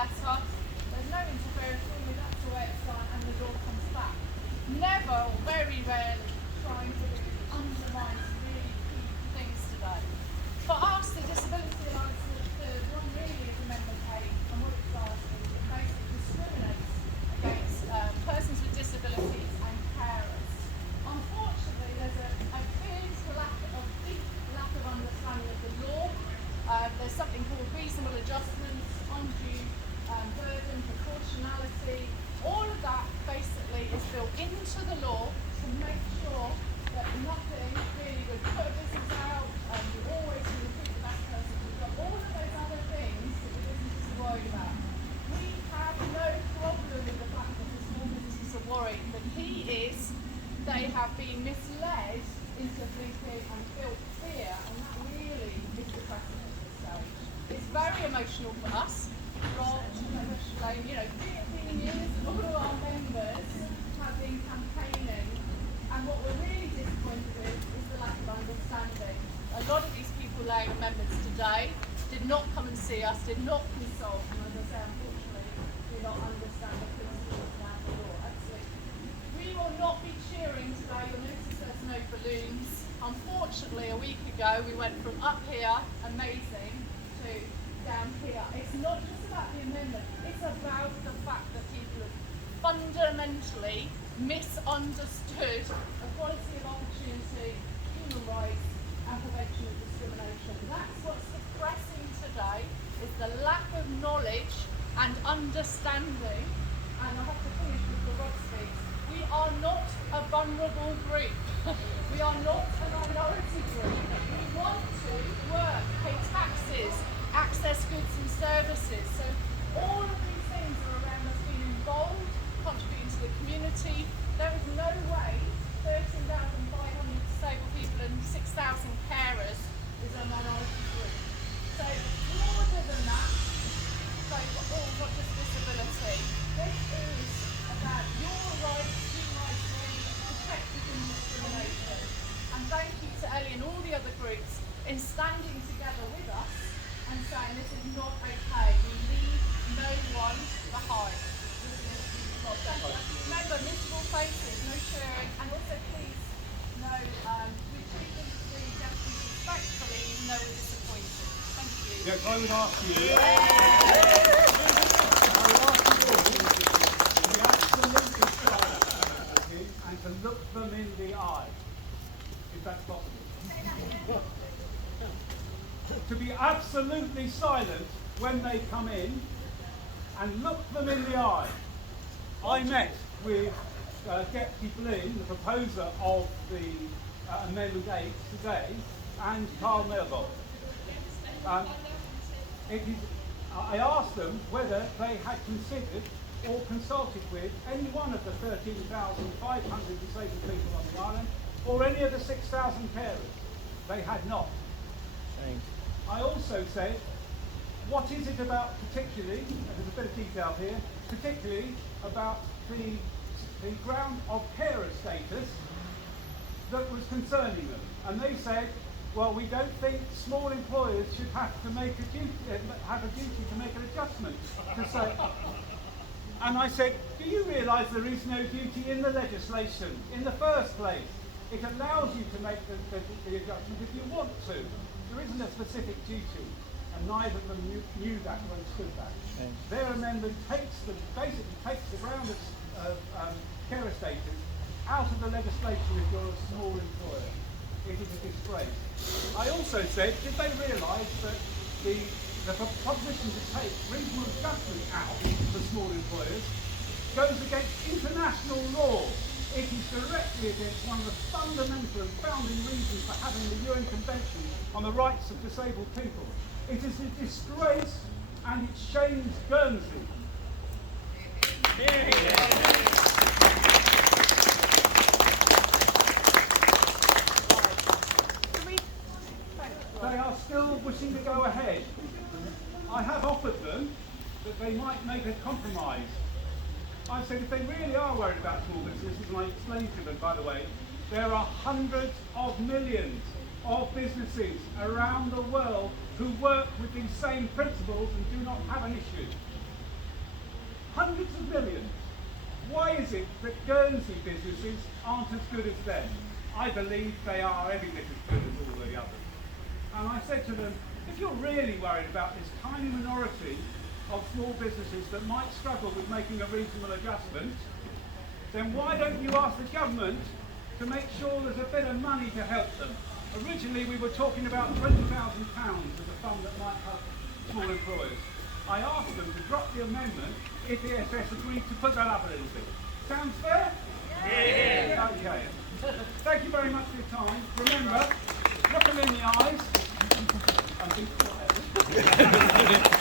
letter. There's no interference, normally that's the way it's done, and the door comes back. Never, or very rarely, trying to undermine some really key things today. For us, the Disability Alliance, the one really is Amendment 8, and what it does is it basically discriminates against persons with disabilities and carers. Unfortunately, there's a big lack of understanding of the law. There's something called reasonable adjustments, undue burden, proportionality. All of that basically is built into the law to make sure that nothing really would put a business out, you always recruit the best person. We've got all of those other things that the businesses are worried about. We have no problem with the fact that the small businesses are worried, but they have been misled into thinking and built fear, and that really is depressing at this stage. It's very emotional for us. Rob, Shane, 15 years, all of our members have been campaigning, and what we're really disappointed with is the lack of understanding. A lot of these people laying amendments today did not come and see us, did not consult, and as I say, unfortunately, do not understand the principles around the law. Absolutely. We will not be cheering today. You'll notice there's no balloons. Unfortunately, a week ago, we went from up here, amazing, to down here. It's not just about the amendment, it's about the fact that people have fundamentally misunderstood equality of opportunity, human rights, and prevention of discrimination. That's what's depressing today, is the lack of knowledge and understanding. And I have to finish with the Rob speaks. We are not a vulnerable group. We are not a minority group. We want to work, pay taxes, access goods and services. So all of these things are around us being involved, contributing to the community. There is no way 13,500 disabled people and 6,000 carers is a minority group. So broader than that, so not just disability. This is about your rights, human rights, protected from discrimination. And thank you to Ellie and all the other groups in standing together with us and saying this is not okay. We leave no one behind. Remember, miserable faces, no sharing, and also please, no, we treat them definitely respectfully, even though we're disappointed. Thank you. Yes, I would ask you. And to look them in the eye, if that's possible. To be absolutely silent when they come in and look them in the eye. I met with Deputy Blinn, the proposer of the Amendment 8 today, and Carl Melbold. I asked them whether they had considered or consulted with any one of the 13,500 disabled people on the island, or any of the 6,000 carers. They had not. Shame. I also said, what is it about particularly, and there's a bit of detail here, particularly about the ground of carer status that was concerning them? And they said, well, we don't think small employers should have to make a duty to make an adjustment to say. And I said, do you realise there is no duty in the legislation in the first place? It allows you to make the adjustment if you want to. There isn't a specific duty, and neither of them knew that or understood that. Okay. Their amendment basically takes the ground of carer status out of the legislation if you're a small employer. It is a disgrace. I also said, did they realise that the proposition to take reasonable adjustment out for small employers goes against international law? It is directly against one of the fundamental and founding reasons for having the UN Convention on the Rights of Disabled People. It is a disgrace, and it shames Guernsey. They are still wishing to go ahead. I have offered them that they might make a compromise. I said if they really are worried about small businesses, and I explained to them, by the way, there are hundreds of millions of businesses around the world who work with these same principles and do not have an issue. hundreds of millions. Why is it that Guernsey businesses aren't as good as them? I believe they are every bit as good as all the others. And I said to them, if you're really worried about this tiny minority of small businesses that might struggle with making a reasonable adjustment, then why don't you ask the government to make sure there's a bit of money to help them? Originally we were talking about £20,000 as a fund that might help small employers. I asked them to drop the amendment if the ESS agreed to put that up a little bit. Sounds fair? Yeah. Okay. Thank you very much for your time. Remember, look them in the eyes and be quiet.